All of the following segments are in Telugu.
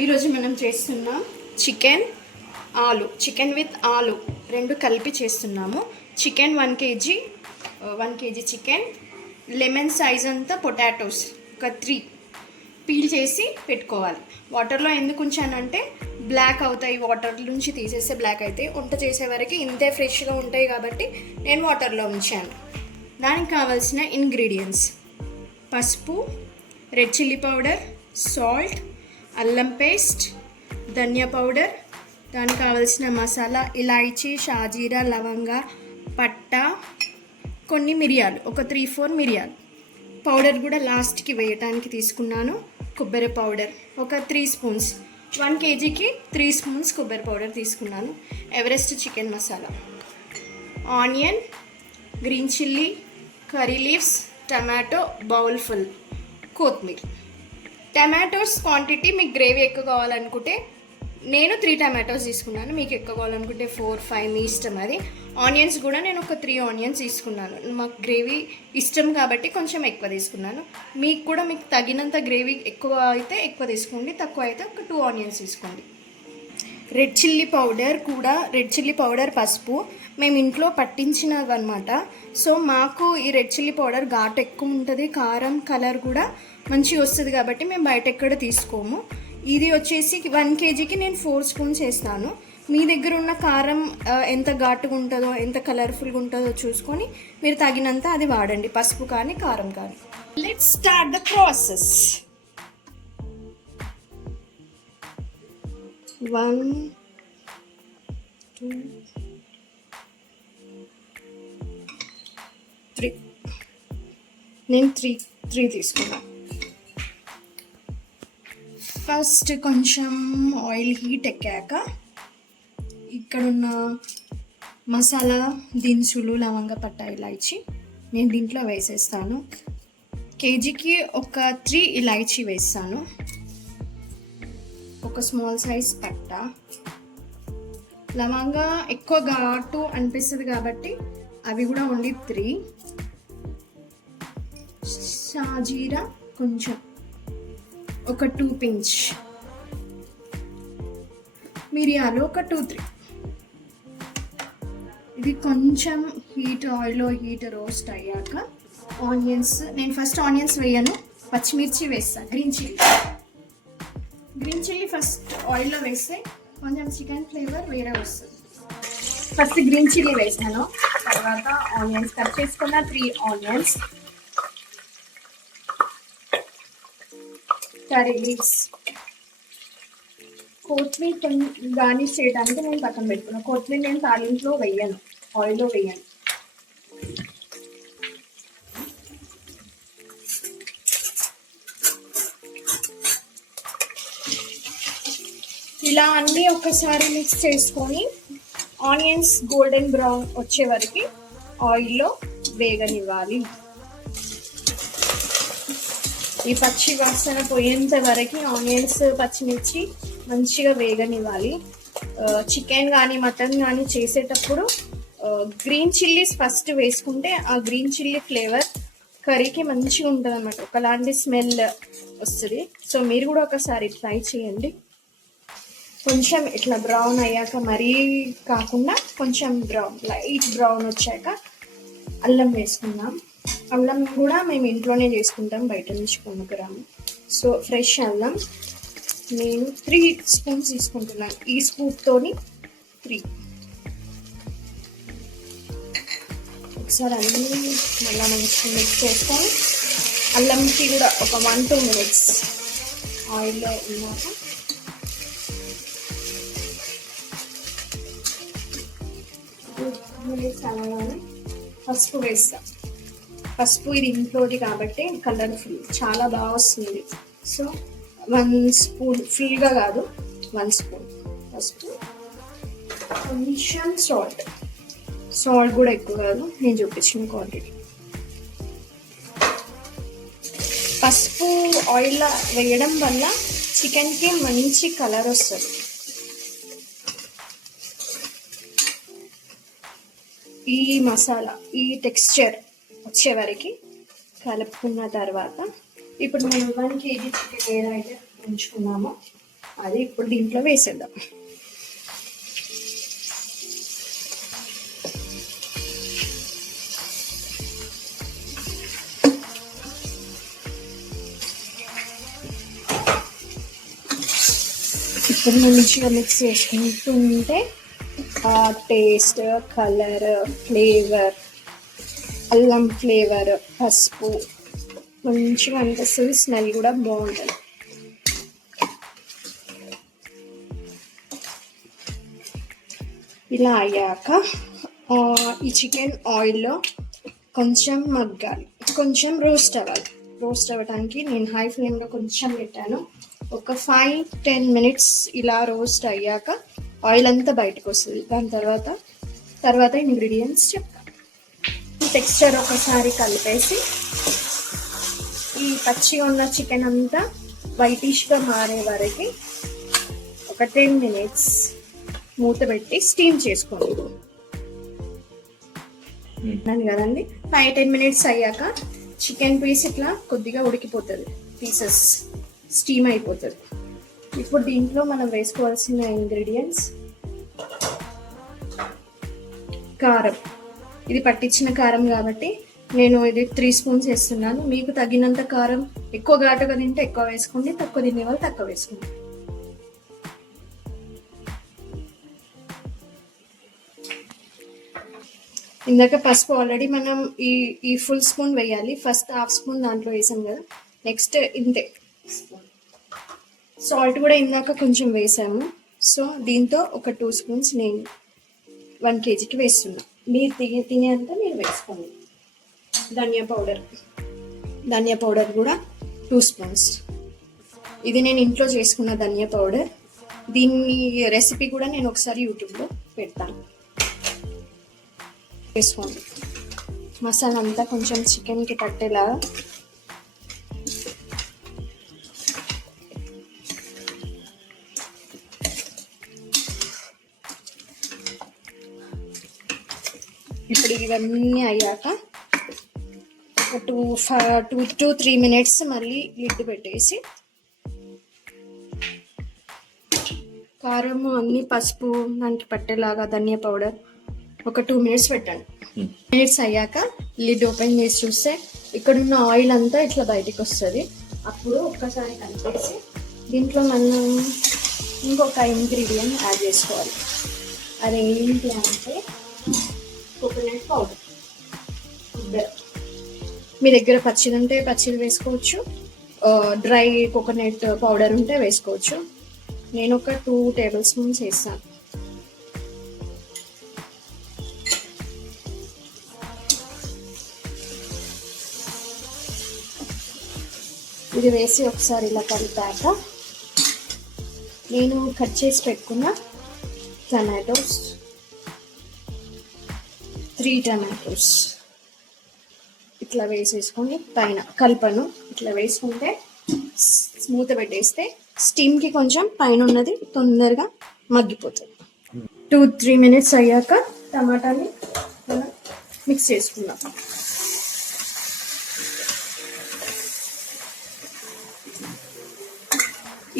ఈరోజు మనం చేస్తున్న చికెన్ విత్ ఆలు రెండు కలిపి చేస్తున్నాము. Chicken 1 KG chicken, lemon size అంతా పొటాటోస్ ఒక 3 పీల్ చేసి పెట్టుకోవాలి. వాటర్లో ఎందుకు ఉంచానంటే బ్లాక్ అవుతాయి, వాటర్ నుంచి తీసేస్తే బ్లాక్ అవుతాయి. వంట చేసే వరకు ఇంతే ఫ్రెష్గా ఉంటాయి కాబట్టి నేను వాటర్లో ఉంచాను. దానికి కావాల్సిన ఇంగ్రీడియంట్స్: పసుపు, రెడ్ చిల్లీ పౌడర్, సాల్ట్, అల్లం పేస్ట్, ధనియా పౌడర్, దానికి కావలసిన మసాలా ఇలాచీ, షాజీరా, లవంగ, పట్ట, కొన్ని మిరియాలు, ఒక 3-4 మిరియాలు పౌడర్ కూడా లాస్ట్కి వేయటానికి తీసుకున్నాను. కొబ్బరి పౌడర్ ఒక 3 స్పూన్స్, 1 కేజీకి 3 స్పూన్స్ కొబ్బరి పౌడర్ తీసుకున్నాను. Everest chicken masala, onion, green chilli, curry leaves, tomato bowl full, కొత్తిమీర. టమాటోస్ క్వాంటిటీ మీకు గ్రేవీ ఎక్కువ కావాలనుకుంటే నేను 3 టమాటోస్ తీసుకున్నాను. మీకు ఎక్కువ కావాలనుకుంటే 4-5 మీ ఇష్టం అది. ఆనియన్స్ కూడా నేను ఒక 3 ఆనియన్స్ తీసుకున్నాను. మాకు గ్రేవీ ఇష్టం కాబట్టి కొంచెం ఎక్కువ తీసుకున్నాను. మీకు కూడా మీకు తగినంత గ్రేవీ ఎక్కువ అయితే ఎక్కువ తీసుకోండి, తక్కువ అయితే ఒక 2 ఆనియన్స్ తీసుకోండి. రెడ్ చిల్లీ పౌడర్ పసుపు మేము ఇంట్లో పట్టించినవి అనమాట. సో మాకు ఈ రెడ్ చిల్లీ పౌడర్ ఘాటు ఎక్కువ ఉంటుంది, కారం కలర్ కూడా మంచిగా వస్తుంది కాబట్టి మేము బయట ఎక్కడ తీసుకోము. ఇది వచ్చేసి 1 కేజీకి నేను 4 స్పూన్స్ వేస్తాను. మీ దగ్గర ఉన్న కారం ఎంత ఘాటుగా ఉంటుందో, ఎంత కలర్ఫుల్గా ఉంటుందో చూసుకొని మీరు తగినంత అది వాడండి, పసుపు కానీ కారం కానీ. Let's start the process. 1, 2, 3 నేను 3 తీసుకున్నాను. ఫస్ట్ కొంచెం ఆయిల్ హీట్ ఎక్కాక ఇక్కడున్న మసాలా దినుసులు, లవంగ, పట్ట, ఇలాచీ నేను దీంట్లో వేసేస్తాను. కేజీకి ఒక 3 ఇలాచీ వేస్తాను, ఒక స్మాల్ సైజ్ పట్ట. లవంగ ఎక్కువ ఘాటు అనిపిస్తుంది కాబట్టి అవి కూడా ఓన్లీ 3. షాజీరా కొంచెం ఒక 2 పించ్, మిరియాలు ఒక 2-3. ఇది కొంచెం ఆయిల్లో హీట్ రోస్ట్ అయ్యాక ఆనియన్స్, నేను ఫస్ట్ ఆనియన్స్ వేయను, పచ్చిమిర్చి వేస్తాను. గ్రీన్ చిల్లీ ఫస్ట్ ఆయిల్లో వేస్తే కొంచెం చికెన్ ఫ్లేవర్ వేరే వస్తుంది. ఫస్ట్ గ్రీన్ చిల్లీ వేసాను, తర్వాత ఆనియన్స్ కట్ చేసుకున్న 3 ఆనియన్స్, కర్రీ లీవ్స్, కొత్తిమీర గార్నిష్ చేయడానికి నేను పక్కన పెట్టుకున్నాను. కొత్తిమీర నేను తాలింపులో వేయను, ఆయిల్లో వేయను. ఇలా అన్నీ ఒకసారి మిక్స్ చేసుకొని ఆనియన్స్ గోల్డెన్ బ్రౌన్ వచ్చే వరకు ఆయిల్లో వేగనివ్వాలి. ఈ పచ్చి వాసన పోయేంత వరకు ఆనియన్స్, పచ్చిమిర్చి మంచిగా వేగనివ్వాలి. చికెన్ కానీ మటన్ కానీ చేసేటప్పుడు గ్రీన్ చిల్లీస్ ఫస్ట్ వేసుకుంటే ఆ గ్రీన్ చిల్లీ ఫ్లేవర్ కర్రీకి మంచిగా ఉంటుంది అన్నమాట, ఒకలాంటి స్మెల్ వస్తుంది. సో మీరు కూడా ఒకసారి ట్రై చేయండి. కొంచెం ఇట్లా బ్రౌన్ అయ్యాక, మరీ కాకుండా కొంచెం లైట్ బ్రౌన్ వచ్చాక అల్లం వేసుకుందాం. అల్లం కూడా మేము ఇంట్లోనే చేసుకుంటాం, బయట నుంచి కొనుక్కురాము. సో ఫ్రెష్ అల్లం నేను 3 స్పూన్స్ తీసుకుంటున్నాను. ఈ స్కూప్తోని 3. ఒకసారి అన్నీ మళ్ళీ మంచిగా మిక్స్ చేసుకొని అల్లంకి కూడా ఒక 1-2 మినిట్స్ ఆయిల్లో ఉన్నాక అలాగే పసుపు వేస్తాం. పసుపు ఇది ఇంట్లోది కాబట్టి కలర్ఫుల్ చాలా బాగా వస్తుంది. సో 1 స్పూన్, ఫుల్గా కాదు 1 స్పూన్ పసుపు, కొంచెం సాల్ట్ కూడా ఎక్కువ కాదు, నేను చూపించిన క్వాంటిటీ. పసుపు ఆయిల్లో వేయడం వల్ల చికెన్కి మంచి కలర్ వస్తుంది. ఈ మసాలా, ఈ టెక్స్చర్ వచ్చే వరకు కలుపుకున్న తర్వాత ఇప్పుడు మేము 1 కేజీ చికెన్ ఏదైతే ఉంచుకున్నామో అది ఇప్పుడు దీంట్లో వేసేద్దాం. ఇప్పుడు మంచిగా మిక్స్ చేసుకుంటుంటే ఆ టేస్ట్, కలర్, ఫ్లేవర్, అల్లం ఫ్లేవర్, పసుపు మంచిగా అనిపిస్తుంది. స్మెల్ కూడా బాగుంటుంది. ఇలా అయ్యాక ఈ చికెన్ ఆయిల్లో కొంచెం మగ్గాలి, కొంచెం రోస్ట్ అవ్వాలి. రోస్ట్ అవ్వడానికి నేను హై ఫ్లేమ్లో కొంచెం పెట్టాను. ఒక 5-10 మినిట్స్ ఇలా రోస్ట్ అయ్యాక ఆయిల్ అంతా బయటకు వస్తుంది. దాని తర్వాత ఇంగ్రీడియంట్స్ చెప్తాను. టెక్స్చర్ ఒకసారి కలిపేసి ఈ పచ్చిగా ఉన్న చికెన్ అంతా వైటిష్గా మారే వరకు ఒక 10 మినిట్స్ మూత పెట్టి స్టీమ్ చేసుకోండి. కదండి 5-10 మినిట్స్ అయ్యాక చికెన్ పీస్ ఇట్లా కొద్దిగా ఉడికిపోతుంది, పీసెస్ స్టీమ్ అయిపోతుంది. ఇప్పుడు దీంట్లో మనం వేసుకోవాల్సిన ఇంగ్రీడియంట్స్ కారం. ఇది పట్టించిన కారం కాబట్టి నేను ఇది 3 స్పూన్స్ వేస్తున్నాను. మీకు తగినంత కారం, ఎక్కువ ఘాటుగా తింటే ఎక్కువ వేసుకోండి, తక్కువ తినే వాళ్ళు తక్కువ వేసుకోండి. ఇందాక పసుపు ఆల్రెడీ మనం ఈ ఫుల్ స్పూన్ వేయాలి. ఫస్ట్ హాఫ్ స్పూన్ దాంట్లో వేసాం కదా, నెక్స్ట్ ఇంతే. సాల్ట్ కూడా ఇందాక కొంచెం వేసాము. సో దీంతో ఒక 2 స్పూన్స్ నేను 1 kgకి వేస్తున్నా. మీరు తినేంత మీరు వేసుకోండి. ధనియా పౌడర్ కూడా 2 స్పూన్స్. ఇది నేను ఇంట్లో చేసుకున్న ధనియా పౌడర్. దీన్ని రెసిపీ కూడా నేను ఒకసారి యూట్యూబ్లో పెడతాను, వేసుకోండి. మసాలా అంతా కొంచెం చికెన్కి పట్టేలా ఇప్పుడు ఇవన్నీ అయ్యాక ఒక 2-3 మినిట్స్ మళ్ళీ లిడ్ పెట్టేసి కారము అన్ని పసుపు దానికి పట్టేలాగా ధనియా పౌడర్ ఒక 2 మినిట్స్ పెట్టండి. మినిట్స్ అయ్యాక లిడ్ ఓపెన్ చేసి చూస్తే ఇక్కడున్న ఆయిల్ అంతా ఇట్లా బయటికి వస్తుంది. అప్పుడు ఒక్కసారి కలిపేసి దీంట్లో మనం ఇంకొక ఇంగ్రీడియంట్ యాడ్ చేసుకోవాలి. అది ఏంటి అంటే కోకోనట్ పౌడర్. మీ దగ్గర పచ్చిది ఉంటే పచ్చిది వేసుకోవచ్చు, డ్రై కోకోనట్ పౌడర్ ఉంటే వేసుకోవచ్చు. నేను ఒక 2 టేబుల్ స్పూన్స్ వేస్తాను. ఇది వేసి ఒకసారి ఇలా కలిపాక నేను కట్ చేసి పెట్టుకున్న టమాటోస్, 3 టమాటోస్ ఇట్లా వేసేసుకొని పైన కలపను ఇట్లా వేసుకుంటే స్మూత్ పెట్టేస్తే స్టీమ్కి కొంచెం పైన ఉన్నది తొందరగా మగ్గిపోతుంది. 2-3 మినిట్స్ అయ్యాక టమాటాని మనం మిక్స్ చేసుకుందాం.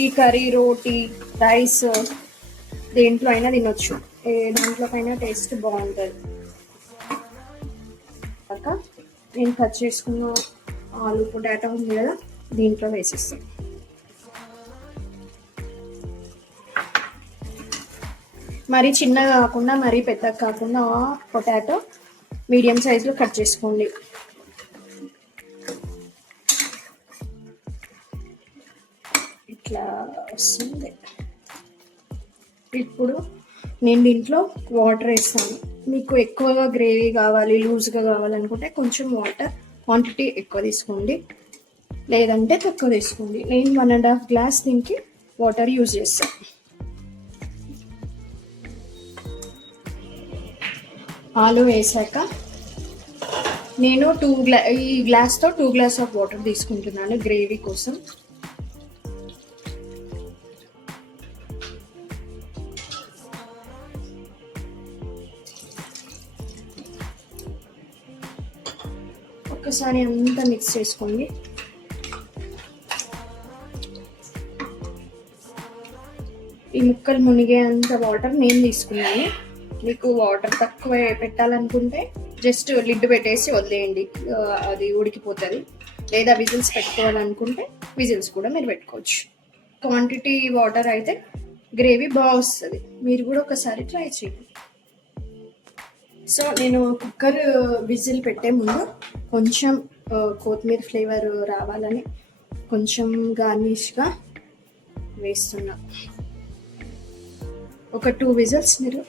ఈ కర్రీ రోటీ, రైస్ దేంట్లో అయినా తినొచ్చు, ఏ దాంట్లో పైన టేస్ట్ బాగుంటుంది. నేను కట్ చేసుకున్న ఆలు పొటాటో ఉంది కదా, దీంట్లో వేసేస్తాను. మరీ చిన్నగా కాకుండా మరీ పెద్దగా కాకుండా పొటాటో మీడియం సైజులో కట్ చేసుకోండి. ఇట్లా వస్తుంది. ఇప్పుడు నేను దీంట్లో వాటర్ వేస్తాను. మీకు ఎక్కువగా గ్రేవీ కావాలి, లూజ్గా కావాలనుకుంటే కొంచెం వాటర్ క్వాంటిటీ ఎక్కువ తీసుకోండి, లేదంటే తక్కువ తీసుకోండి. నేను 1.5 గ్లాస్ దీనికి వాటర్ యూజ్ చేస్తాను. ఆలు వేసాక నేను ఈ గ్లాస్తో 2 గ్లాస్ ఆఫ్ వాటర్ తీసుకుంటున్నాను గ్రేవీ కోసం. ఒక్కసారి అంతా మిక్స్ చేసుకోండి. ఈ ముక్కలు మునిగే అంత వాటర్ నేను తీసుకున్నాను. మీకు వాటర్ తక్కువ పెట్టాలనుకుంటే జస్ట్ లిడ్ పెట్టేసి వదిలేయండి, అది ఉడికిపోతుంది. లేదా విజిల్స్ పెట్టుకోవాలనుకుంటే విజిల్స్ కూడా మీరు పెట్టుకోవచ్చు. క్వాంటిటీ వాటర్ అయితే గ్రేవీ బాగా వస్తుంది. మీరు కూడా ఒకసారి ట్రై చేయండి. సో నేను కుక్కర్ విజిల్ పెట్టే ముందు కొంచెం కొత్తిమీర ఫ్లేవర్ రావాలని కొంచెం గార్నిష్గా వేస్తున్నా. ఒక 2 విజిల్స్ మీరు